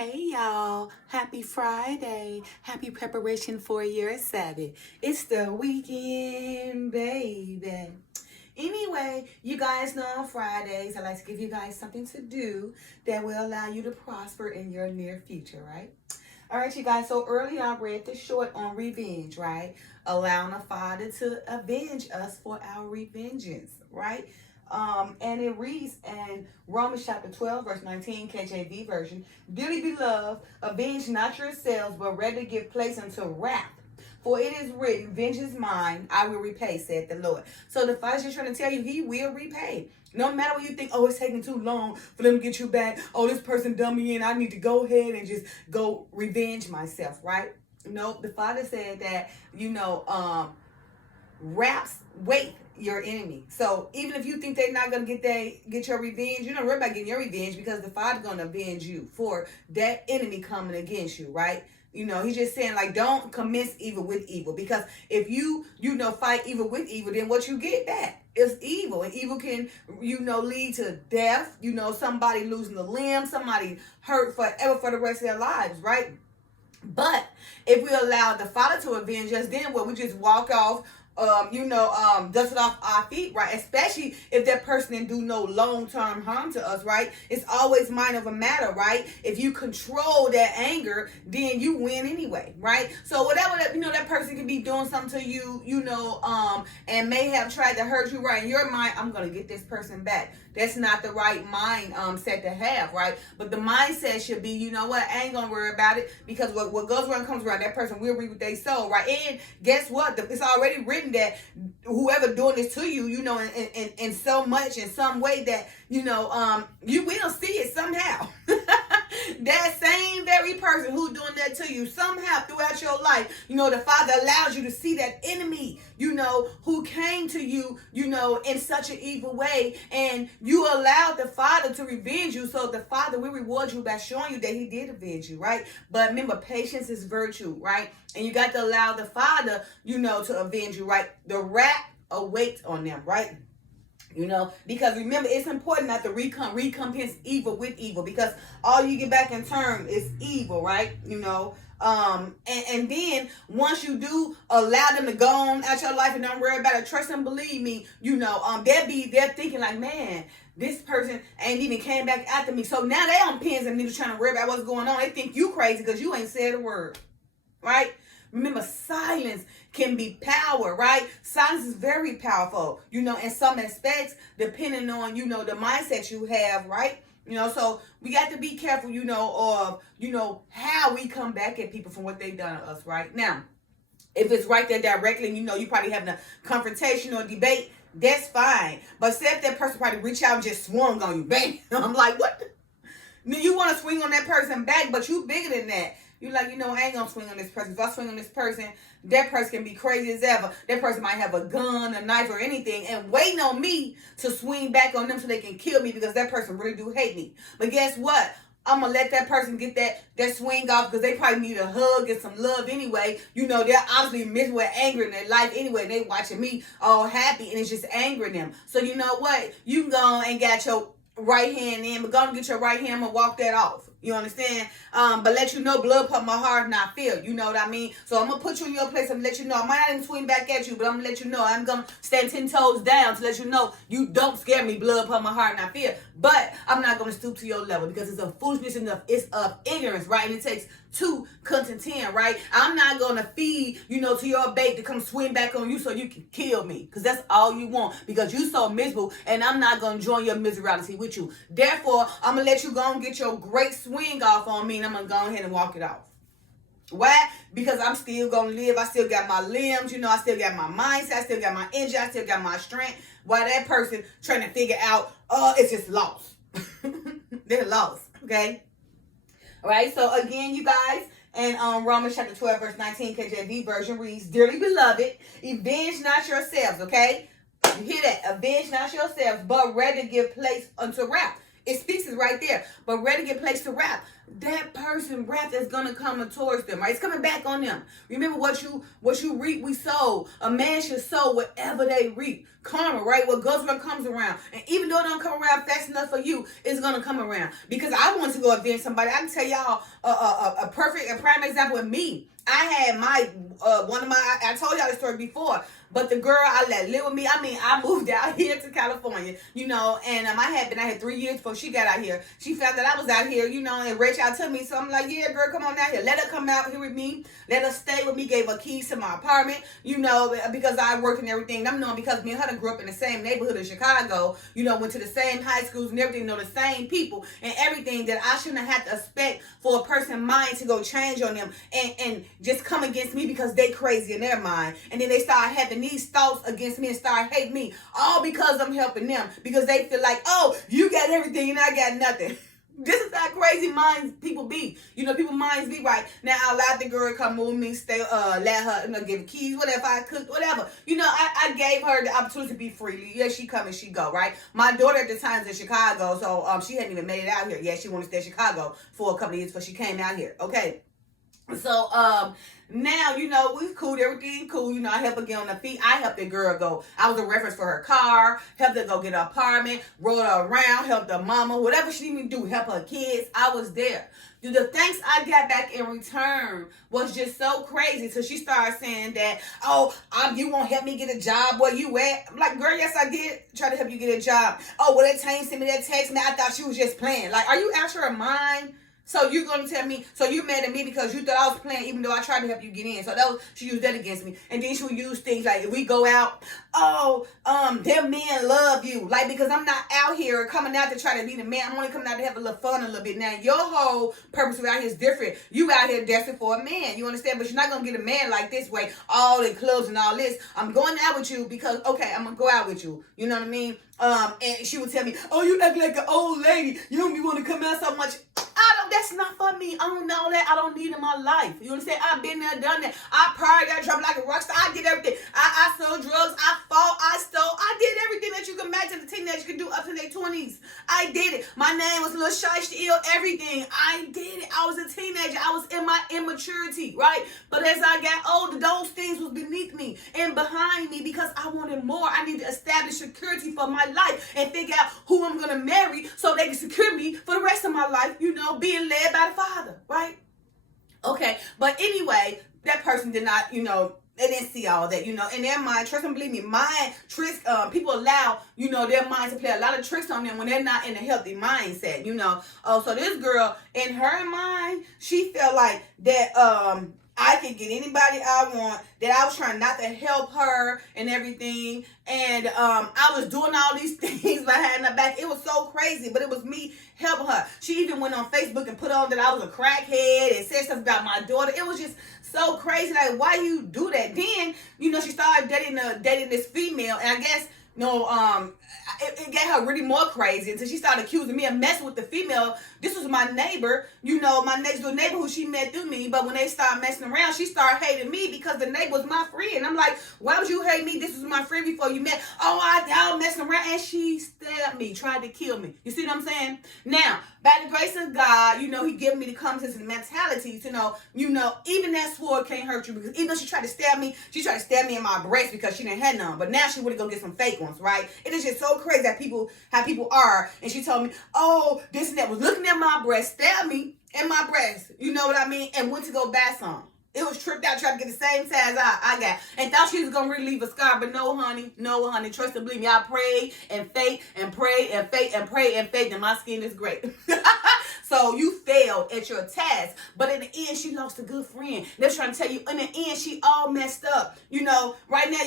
Hey y'all, happy Friday. Happy preparation for your Sabbath. It's the weekend, baby. Anyway, you guys know on Fridays, I like to give you guys something to do that will allow you to prosper in your near future, right? All right, you guys. So earlier I read the short on revenge, right? Allowing a father to avenge us for our revengeance, right? And it reads in Romans chapter 12, verse 19, KJV version, Dearly beloved, avenge not yourselves, but rather give place unto wrath. For it is written, vengeance is mine, I will repay, said the Lord. So the Father's just trying to tell you, he will repay. No matter what you think, oh, it's taking too long for them to get you back. Oh, this person dumped me in. I need to go ahead and just go revenge myself, right? Nope. The Father said that, wait your enemy. So even if you think they're not gonna get your revenge, you don't worry about getting your revenge because the Father's gonna avenge you for that enemy coming against you, right? He's just saying, like, don't commence evil with evil, because if you fight evil with evil, then what you get back is evil, and evil can lead to death, somebody losing a limb, somebody hurt forever for the rest of their lives, right? But if we allow the Father to avenge us, then what? We just walk off, dust it off our feet, right? Especially if that person didn't do no long-term harm to us, right? It's always mind of a matter, right? If you control that anger, then you win anyway, right? So whatever that person can be doing something to you, and may have tried to hurt you, right? In your mind, I'm gonna get this person back. That's not the right mind set to have, right? But the mindset should be, you know what? I ain't gonna worry about it, because what goes around comes around. That person will reap what they sow, right? And guess what? It's already written that whoever doing this to you, in so much, in some way that, you will see it somehow. That same very person who doing that to you, somehow throughout your life, the Father allows you to see that enemy, who came to you, in such an evil way, and you allowed the Father to revenge you. So the Father will reward you by showing you that he did avenge you, right? But remember, patience is virtue, right? And you got to allow the Father, to avenge you, right? The wrath awaits on them, right? Because remember, it's important not to recompense evil with evil, because all you get back in turn is evil, right? And then once you do allow them to go on out your life and don't worry about it, trust and believe me, they're thinking like, man, this person ain't even came back after me. So now they on pins and needles trying to worry about what's going on. They think you crazy because you ain't said a word, right? Remember, silence can be power, right? Silence is very powerful, in some aspects, depending on, the mindset you have, right? So we got to be careful, of, how we come back at people from what they've done to us, right? Now, if it's right there directly, you probably having a confrontation or debate, that's fine. But say if that person probably reach out and just swung on you, bang. I'm like, what? You want to swing on that person back, but you bigger than that. You're like, I ain't gonna swing on this person. If I swing on this person, that person can be crazy as ever. That person might have a gun, a knife, or anything, and waiting on me to swing back on them so they can kill me, because that person really do hate me. But guess what? I'm gonna let that person get that swing off, because they probably need a hug and some love anyway. They're obviously miserable with anger in their life anyway. They watching me all happy, and it's just angering them. So you know what? You can go and got your right hand in, but gonna get your right hand and walk that off. You understand? But let you know, blood pump my heart, not feel. You know what I mean? So I'm gonna put you in your place and let you know. I might not even swing back at you, but I'm gonna let you know. I'm gonna stand 10 toes down to let you know you don't scare me, blood pump my heart, not fear. But I'm not gonna stoop to your level, because it's of foolishness enough. It's of ignorance, right? And it takes two come to 10, right? I'm not gonna feed, to your bait to come swing back on you so you can kill me, because that's all you want, because you so miserable, and I'm not gonna join your miserability with you. Therefore, I'm gonna let you go and get your great swing off on me, and I'm gonna go ahead and walk it off. Why? Because I'm still gonna live. I still got my limbs, I still got my mindset, I still got my energy, I still got my strength. While that person trying to figure out, it's just lost. They're lost, okay? All right, so again, you guys, and Romans chapter 12, verse 19, KJV version reads, Dearly beloved, avenge not yourselves, okay? You hear that? Avenge not yourselves, but rather give place unto wrath. It speaks it right there. But rather give place to wrath. that person wrath is gonna come towards them, right? It's coming back on them. Remember, what you reap, we sow. A man should sow whatever they reap. Karma, right? What goes around comes around. And even though it don't come around fast enough for you, it's gonna come around. Because I want to go avenge somebody. I can tell y'all a prime example with me. I had my I told y'all the story before. But the girl I let live with me, I mean, I moved out here to California, and I had been out here 3 years before she got out here. She found that I was out here, and reached out to me. So I'm like, yeah, girl, come on out here. Let her come out here with me. Let her stay with me. Gave her keys to my apartment, because I worked and everything. I'm knowing because me and her grew up in the same neighborhood in Chicago, went to the same high schools and everything, know the same people and everything, that I shouldn't have to expect for a person's mind to go change on them and just come against me because they crazy in their mind. And then they start having these thoughts against me and start hating me, all because I'm helping them, because they feel like, oh, you got everything and I got nothing. This is how crazy minds people be. People minds be right. Now I allowed the girl to come with me, stay, let her, give keys, whatever, I cooked, whatever. I gave her the opportunity to be free. Yeah, she come and she go, right? My daughter at the time is in Chicago, so she hadn't even made it out here. Yeah, she wanted to stay in Chicago for a couple of years before she came out here. Okay. So, now, we cool, everything cool. I helped her get on her feet. I helped the girl go. I was a reference for her car, helped her go get an apartment, rode her around, helped her mama, whatever she needed to do, help her kids. I was there. The thanks I got back in return was just so crazy. So she started saying that, oh, you won't help me get a job where you at? I'm like, girl, yes, I did try to help you get a job. Oh, well, that time sent me that text, man. I thought she was just playing. Like, are you out your mind? So you're going to tell me, so you mad at me because you thought I was playing even though I tried to help you get in. So she used that against me. And then she would use things like, if we go out, their men love you. Like, because I'm not out here coming out to try to be the man. I'm only coming out to have a little fun a little bit. Now, your whole purpose out here is different. You out here destined for a man. You understand? But you're not going to get a man like this way, all in clubs and all this. I'm going out with you because, okay, I'm going to go out with you. You know what I mean? And she would tell me, oh, you act like an old lady. You don't be want to come out so much. That's not for me. I don't know that. I don't need it in my life. You understand? I've been there, done that. I probably got trouble like a rock star. I did everything. I sold drugs. I fought. I stole. I did everything that you can imagine a teenager can do up to their 20s. I did it. My name was Lil Shiesty Ill. Everything. I did it. I was a teenager. I was in my immaturity, right? But as I got older, those things was beneath me and behind me because I wanted more. I need to establish security for my life and figure out who I'm going to marry so they can secure me for the rest of my life, being led by the Father, right? Okay, but anyway, that person did not, they didn't see all that, in their mind, trust and believe me, mind tricks, people allow, their minds to play a lot of tricks on them when they're not in a healthy mindset, so this girl, in her mind, she felt like that, I could get anybody I want, that I was trying not to help her and everything. And I was doing all these things behind her back. It was so crazy, but it was me helping her. She even went on Facebook and put on that I was a crackhead and said stuff about my daughter. It was just so crazy. Like, why you do that? Then, she started dating this female. And I guess, it got her really more crazy until she started accusing me of messing with the female. This was my neighbor, my next door neighbor who she met through me. But when they started messing around, she started hating me because the neighbor was my friend. I'm like, why would you hate me? This was my friend before you met. Oh, y'all messing around. And she stabbed me, tried to kill me. You see what I'm saying? Now, by the grace of God, he gave me the confidence and mentality to know, even that sword can't hurt you. Because even though she tried to stab me in my breast because she didn't have none. But now she would go get some fake ones, right? It is just so crazy how people are. And she told me, oh, this and that, was looking at my breast, stabbed me in my breast. You know what I mean? And went to go buy some. It was tripped out, trying to get the same size I got. And thought she was going to really leave a scar. But no, honey. Trust and believe me. I prayed and faith and prayed and faith and prayed and faith. And my skin is great. So you failed at your task. But in the end, she lost a good friend. They're trying to tell you, in the end, she all messed up. Right now,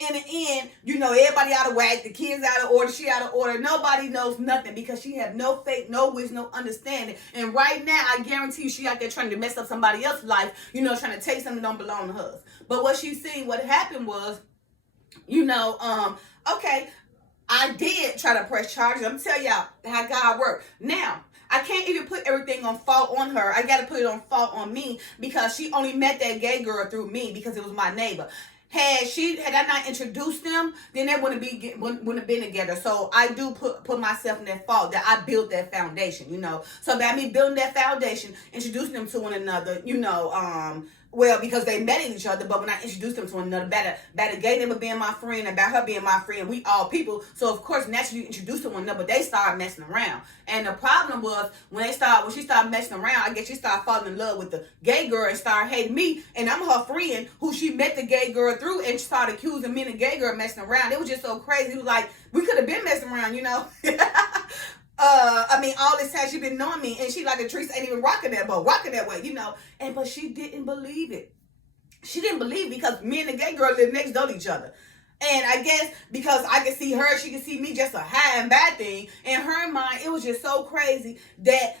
in the end, everybody out of whack. The kids out of order. She out of order. Nobody knows nothing because she have no faith, no wisdom, no understanding. And right now, I guarantee you, she out there trying to mess up somebody else's life. Trying to take something that don't belong to her. But what she seen, what happened was, okay, I did try to press charges. I'm telling y'all how God worked. Now, I can't even put everything on fault on her. I got to put it on fault on me because she only met that gay girl through me because it was my neighbor. Had I not introduced them, then they wouldn't have been together. So I do put myself in that fault that I built that foundation, So by me building that foundation, introducing them to one another, well, because they met each other, but when I introduced them to one another, about Gay never being my friend, about her being my friend, we all people. So of course, naturally, you introduce to one another, but they started messing around. And the problem was when she started messing around, I guess she started falling in love with the gay girl and started hating me. And I'm her friend who she met the gay girl through, and she started accusing me and the gay girl messing around. It was just so crazy. It was like we could have been messing around, all this time she been knowing me, and she like Latrice ain't even rocking that way, but she didn't believe it. She didn't believe it because me and the gay girl live next door to each other. And I guess because I could see her, she could see me, just a high and bad thing. In her mind, it was just so crazy that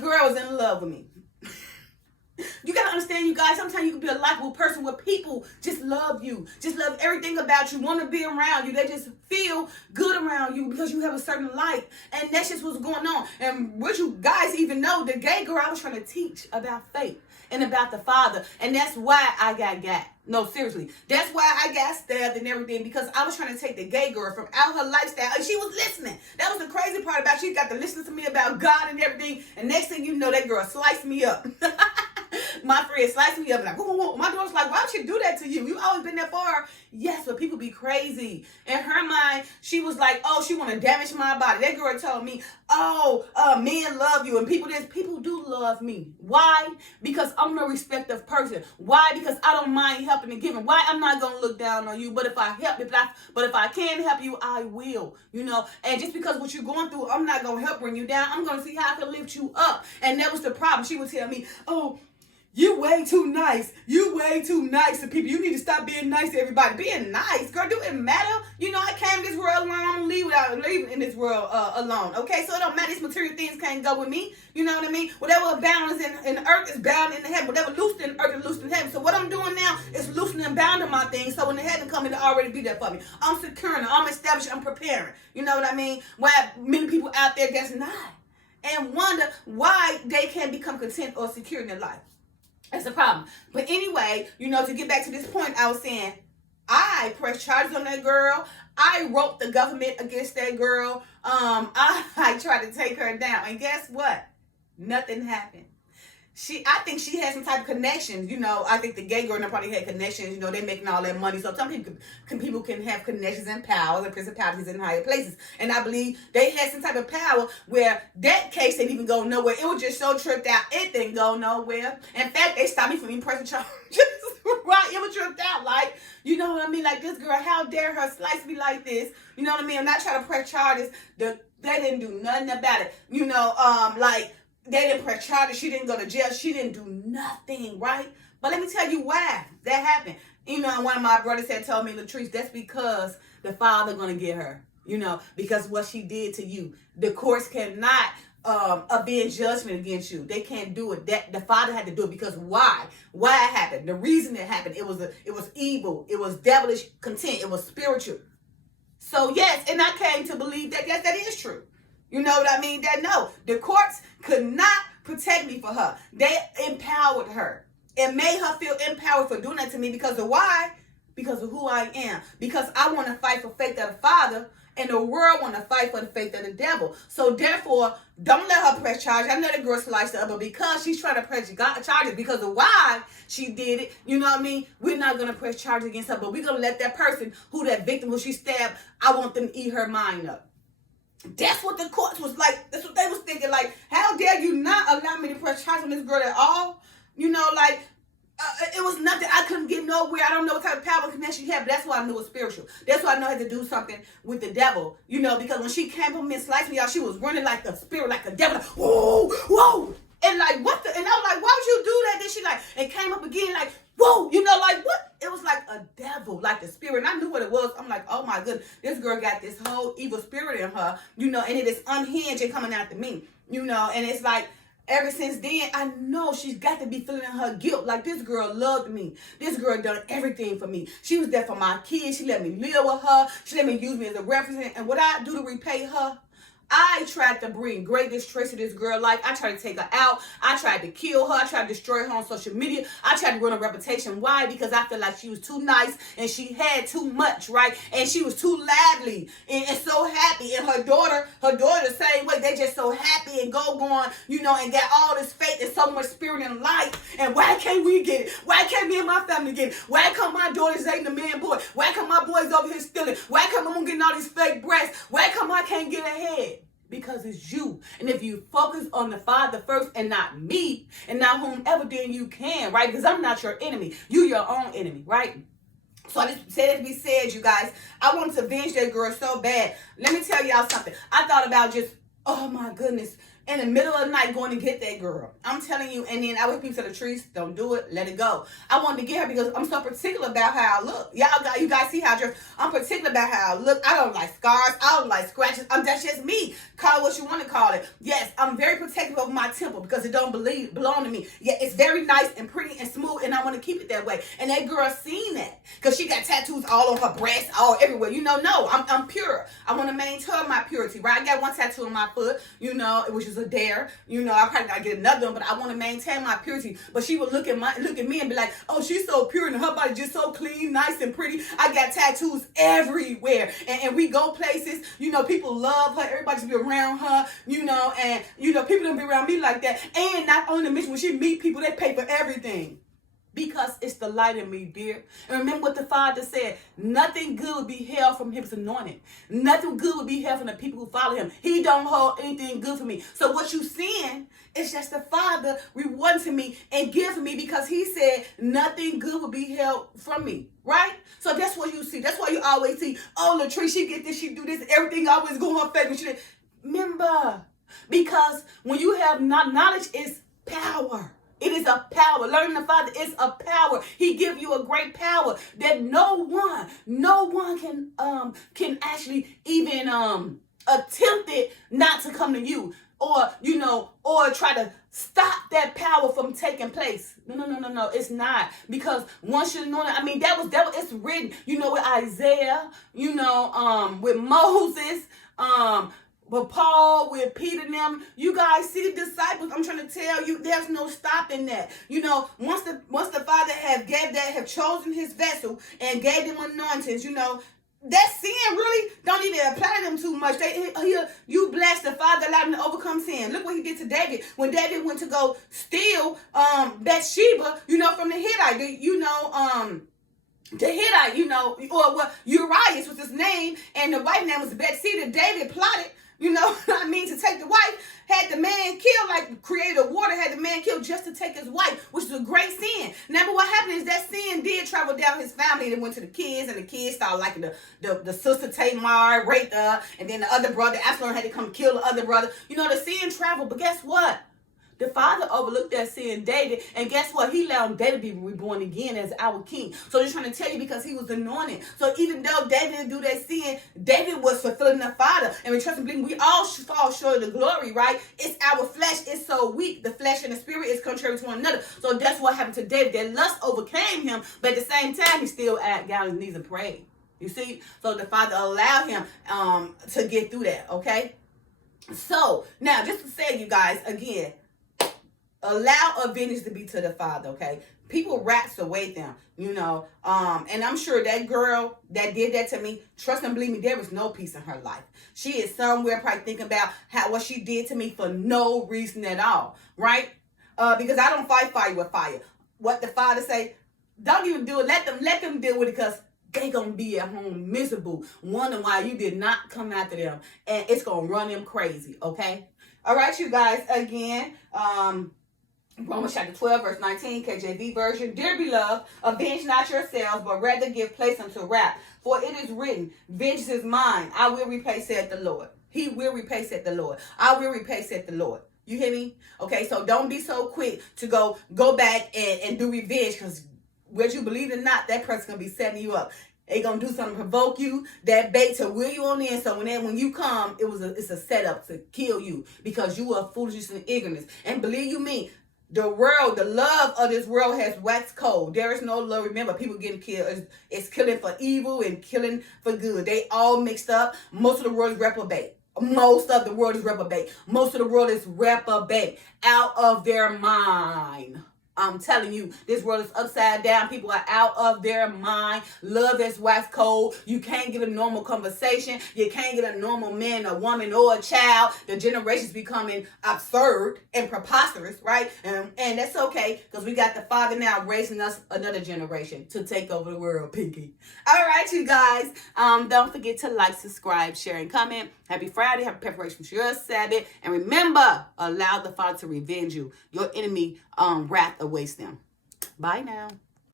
girl was in love with me. You gotta understand, you guys, sometimes you can be a likable person where people just love you, just love everything about you, want to be around you. They just feel good around you because you have a certain light. And that's just what's going on. And what you guys even know, the gay girl, I was trying to teach about faith and about the Father. And that's why I got. No, seriously. That's why I got stabbed and everything, because I was trying to take the gay girl from out her lifestyle, and she was listening. That was the crazy part about it. She got to listen to me about God and everything, and next thing you know, that girl sliced me up. My friend sliced me up, like, whoa. My daughter's like, why would she do that to you? You always been there for her. Yes, but people be crazy. In her mind, she was like, oh, she want to damage my body. That girl told me, men love you, and people do love me. Why? Because I'm no respective person. Why? Because I don't mind helping and giving. Why? I'm not gonna look down on you, but if I can help you, I will. And just because what you're going through, I'm not gonna help bring you down. I'm gonna see how I can lift you up. And that was the problem. She would tell me, oh, you way too nice. You way too nice to people. You need to stop being nice to everybody. Being nice, girl, do it matter? I came in this world alone. I don't leave in this world alone. Okay, so it don't matter. These material things can't go with me. You know what I mean? Whatever bound is in the earth is bound in the heaven. Whatever loosed in the earth is loosed in heaven. So what I'm doing now is loosening and bounding my things. So when the heaven comes, it'll already be there for me. I'm securing it. I'm establishing. I'm preparing. You know what I mean? Why many people out there that's not, and wonder why they can't become content or secure in their life. That's the problem. But anyway, to get back to this point, I was saying, I pressed charges on that girl. I wrote the government against that girl. I tried to take her down. And guess what? Nothing happened. I think she had some type of connections. I think the gay girl probably had connections. They making all that money. So some people can have connections and powers and principalities in higher places. And I believe they had some type of power where that case didn't even go nowhere. It was just so tripped out. It didn't go nowhere. In fact, they stopped me from even pressing charges. Right? It was tripped out. Like, you know what I mean? Like, this girl, how dare her slice me like this? You know what I mean? I'm not trying to press charges. They didn't do nothing about it. They didn't press charges. She didn't go to jail. She didn't do nothing, right? But let me tell you why that happened. One of my brothers had told me, Latrice, that's because the Father going to get her. Because what she did to you. The courts cannot avenge judgment against you. They can't do it. That the Father had to do it because why? Why it happened? The reason it happened, it was evil. It was devilish content. It was spiritual. So yes, and I came to believe that yes, that is true. You know what I mean? That no, the courts could not protect me for her. They empowered her. It made her feel empowered for doing that to me because of why? Because of who I am. Because I want to fight for faith of the Father, and the world want to fight for the faith of the devil. So therefore, don't let her press charges. I know the girl sliced her up, but because she's trying to press charges because of why she did it, you know what I mean? We're not going to press charges against her, but we're going to let that person, that victim who she stabbed, I want them to eat her mind up. That's what the courts was like. That's what they was thinking. Like, how dare you not allow me to press charges on this girl at all? It was nothing. I couldn't get nowhere. I don't know what type of power and connection you have, but that's why I knew it was spiritual. That's why I know I had to do something with the devil, because when she came from me and sliced me out, she was running like a spirit, like a devil. Like, whoa. And like, what the? And I was like, why would you do that? Then she and came up again like, whoa, like what? It was like a devil, like the spirit. And I knew what it was. I'm like, oh my goodness, this girl got this whole evil spirit in her, and it is unhinged and coming after me, and it's like, ever since then, I know she's got to be feeling her guilt. Like, this girl loved me. This girl done everything for me. She was there for my kids. She let me live with her. She let me use me as a reference. And what I do to repay her, I tried to bring great distress to this girl's life. I tried to take her out. I tried to kill her. I tried to destroy her on social media. I tried to ruin her reputation. Why? Because I feel like she was too nice and she had too much, right? And she was too lively and so happy. And her daughter the same way. They just so happy and going, and got all this faith and so much spirit and light. And why can't we get it? Why can't me and my family get it? Why come my daughter's dating the man boy? Why come my boys over here stealing? Why come I'm getting all these fake breasts? Why come I can't get ahead? Because it's you. And if you focus on the Father first and not me and not whomever, then you can, right? Because I'm not your enemy. You your own enemy, right? So I just said it to be said, you guys. I wanted to avenge that girl so bad. Let me tell y'all something. I thought about just, oh my goodness, in the middle of the night going to get that girl. I'm telling you. And then I would people to the trees, don't do it, let it go. I wanted to get her because I'm so particular about how I look. You guys see how I dress. I'm particular about how I look. I don't like scars. I don't like scratches. That's just me. Call it what you want to call it. Yes, I'm very protective of my temple because it don't belong to me. Yeah, it's very nice and pretty and smooth, and I want to keep it that way. And that girl seen that because she got tattoos all on her breast, all everywhere. No, I'm pure. I want to maintain my purity, right? I got one tattoo on my foot, which is a dare. I probably gotta get another one, but I want to maintain my purity. But she would look at me and be like, oh, she's so pure and her body just so clean, nice and pretty. I got tattoos everywhere. And we go places, people love her, everybody should be around her, and people don't be around me like that. And not only mention when she meet people, they pay for everything. Because it's the light in me, dear. And remember what the Father said. Nothing good will be held from his anointed. Nothing good will be held from the people who follow him. He don't hold anything good for me. So what you seeing is just the Father rewarding to me and giving me because he said nothing good will be held from me. Right? So that's what you see. That's why you always see, oh, Latrice, she get this, she do this, everything always go her favor. Remember, because when you have knowledge is power. It is a power. Learning the Father is a power. He give you a great power that no one can actually even attempt it not to come to you or try to stop that power from taking place. No. It's not, because once you know that, that was it's written. With Isaiah. With Moses. With Paul, with Peter and them, you guys see the disciples. I'm trying to tell you, there's no stopping that. Once the Father have chosen his vessel and gave them anointings, that sin really don't even apply to them too much. You bless the Father, allow them to overcome sin. Look what he did to David. When David went to go steal Bathsheba, from the Hittite, the Hittite, or what Urias was his name, and the wife name was Bathsheba. David plotted, to take the wife, had the man killed, created a water, had the man killed just to take his wife, which is a great sin. Now, but what happened is that sin did travel down his family, and it went to the kids, and the kids started liking the sister Tamar, raped her, and then the other brother, Absalom, had to come kill the other brother. The sin traveled, but guess what? The Father overlooked that sin, David, and guess what? He allowed David to be reborn again as our king. So just trying to tell you, because he was anointed. So even though David didn't do that sin, David was fulfilling the Father. And we trust and believe we all fall short of the glory, right? It's our flesh is so weak. The flesh and the spirit is contrary to one another. So that's what happened to David. That lust overcame him, but at the same time, he still got on his knees and prayed. You see? So the Father allowed him to get through that, okay? So now, just to say, you guys, again, allow vengeance to be to the Father, okay? People rats away them, and I'm sure that girl that did that to me, trust and believe me, there was no peace in her life. She is somewhere probably thinking about what she did to me for no reason at all, right? Because I don't fight fire with fire. What the Father say, don't even do it. Let them deal with it, because they gonna be at home miserable, wondering why you did not come after them, and it's gonna run them crazy, okay? All right, you guys, again, Romans chapter 12, verse 19, KJV version. Dear beloved, avenge not yourselves, but rather give place unto wrath. For it is written, vengeance is mine, I will repay, saith the Lord. He will repay, saith the Lord. I will repay, saith the Lord. You hear me? Okay, so don't be so quick to go back and do revenge, because whether you believe it or not, that person's going to be setting you up. They gonna do something to provoke you, that bait to wheel you on in. So when you come, it's a setup to kill you, because you are foolishness and ignorance. And believe you me, the love of this world has waxed cold. There is no love. Remember, people getting killed. It's killing for evil and killing for good. They all mixed up. Most of the world is reprobate. Most of the world is reprobate. Most of the world is reprobate, out of their mind. I'm telling you, this world is upside down. People are out of their mind. Love is wax cold. You can't get a normal conversation. You can't get a normal man, a woman, or a child. The generation's becoming absurd and preposterous, right? And that's okay, because we got the Father now raising us another generation to take over the world, Pinky. All right, you guys. Don't forget to like, subscribe, share, and comment. Happy Friday. Happy preparation for your Sabbath. And remember, allow the Father to revenge you. Your enemy wrath awaits them. Bye now.